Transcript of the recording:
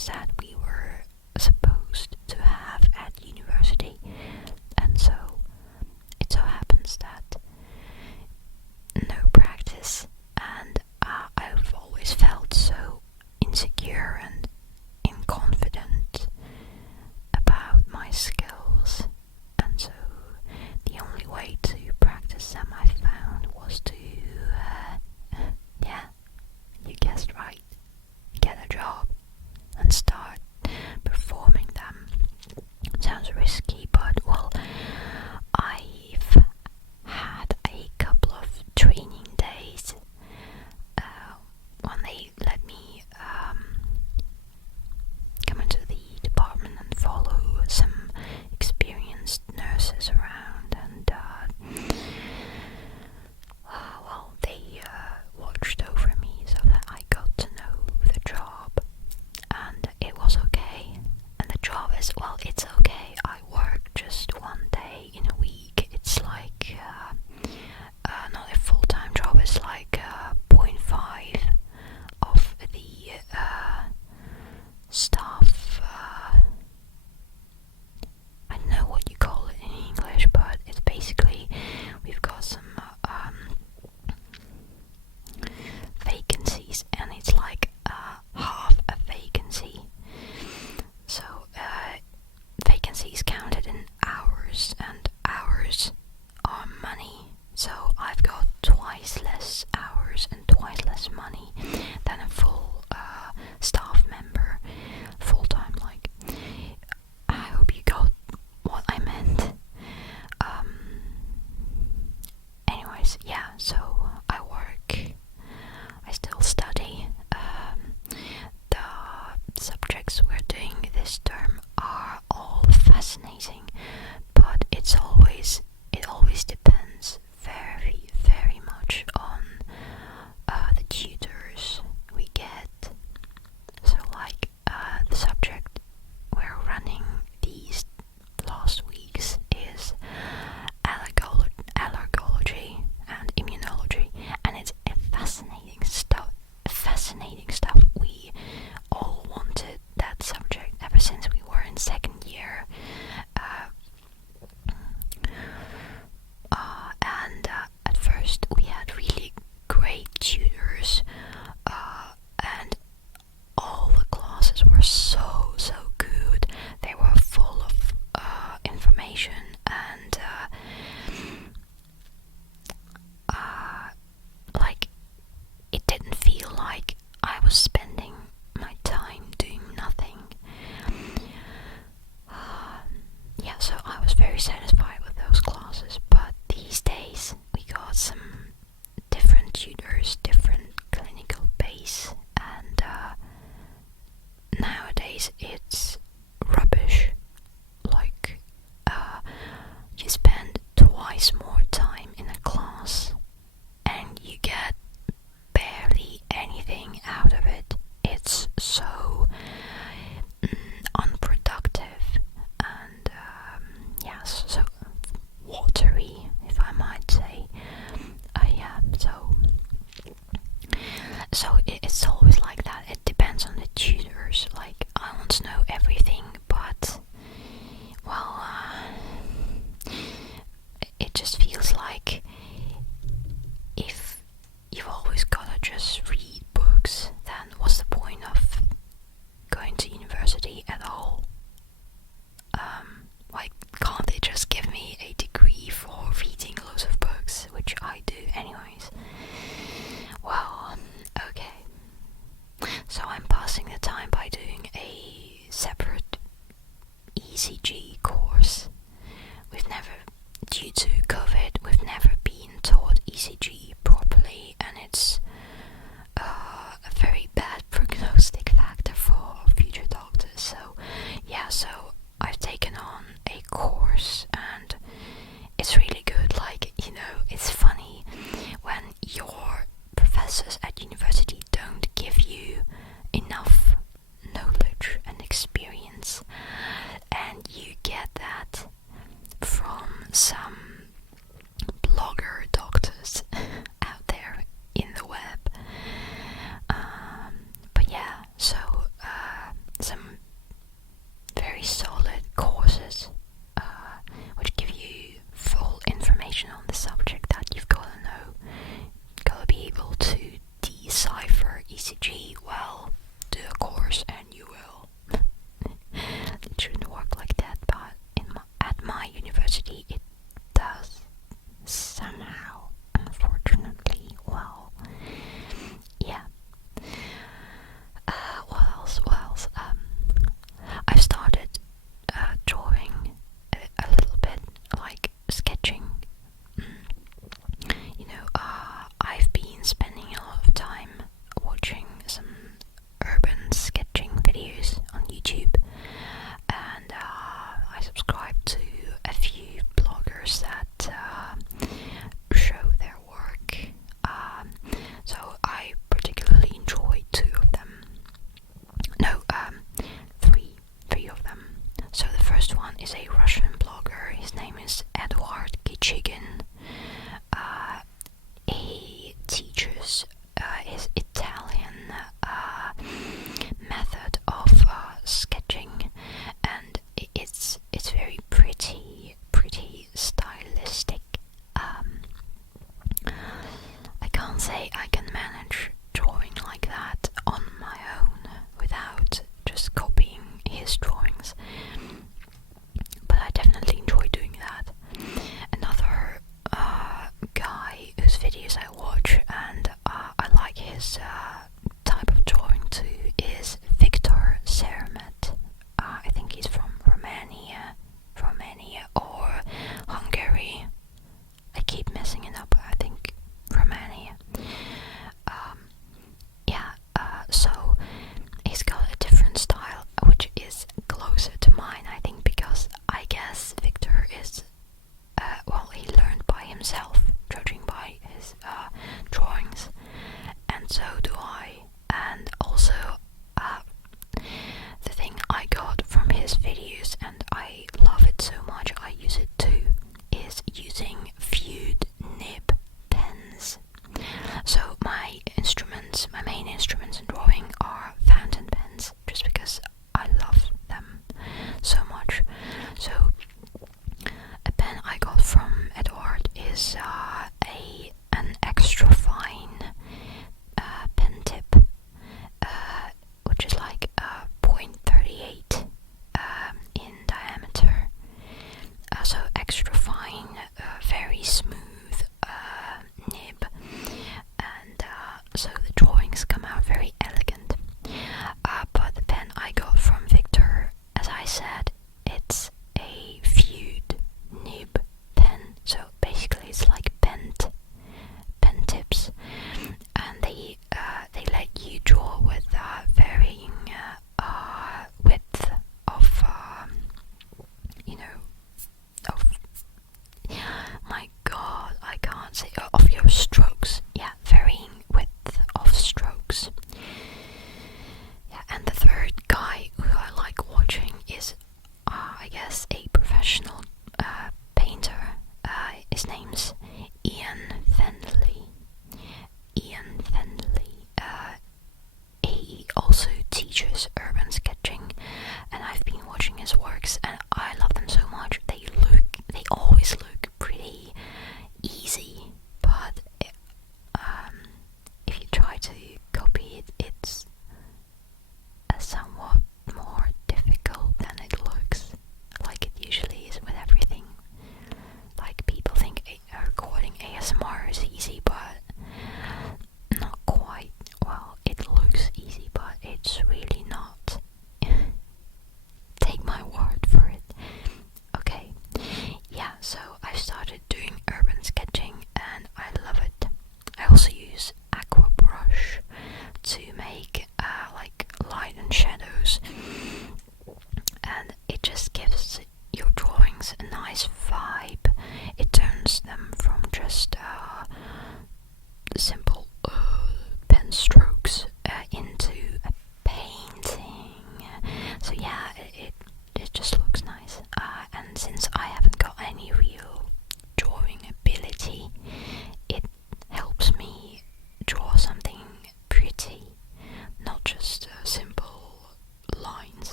lessons that we were supposed to have at university. And so it so happens that no practice, and I've always felt so insecure and inconfident about my skills, and so the only way to practice them I found was to you guessed right, get a job and start performing them. Sounds risky, but well, I've had a couple of training days when they let me come into the department and follow some experienced nurses around, and well, they watched over me so that I got to know the job, and it was okay. And the job is, well, it's okay. I work just one day in a week. It's like not a full-time job. It's like 0.5 of the staff. I don't know what you call it in English, but it's basically we've got some vacancies, and it's like half a vacancy. So vacancies counted in hours, and hours are money. So I've got twice less hours and twice less money than a full staff member, full time. Like, I hope you got what I meant. Anyways, yeah. So I work. I still study. The subjects we're doing this term are all fascinating, but it always depends very, very much on the tutors we get. So like the subject we're running these last weeks is allergology and immunology, and it's fascinating stuff. We all wanted that subject ever since we were in second year. And at first we had really great tutors, and all the classes were so good. They were full of information, and like, it didn't feel like I was spending my time doing nothing. Yeah, so I was very satisfied with those classes, but these days we got some different tutors, different clinical base, and nowadays it's rubbish. Like, you spend twice more time in a class and you get barely anything out of it. It's so unproductive and yes, so watery, if I might say. Yeah, so it's always like that. It depends on the tutors. Like, I want to know everything, but well, it just feels like if you've always gotta just read books, then what's the point of type of drawing too is Victor Cermet. I think he's from Romania or Hungary. I keep messing it up. I think Romania. So he's got a different style, which is closer to mine, I think, because I guess Victor is, he learned by himself, judging by his drawings, and so do I. And also, the thing I got from his videos, and I love it so much, I use it too, is using feud nib pens. So my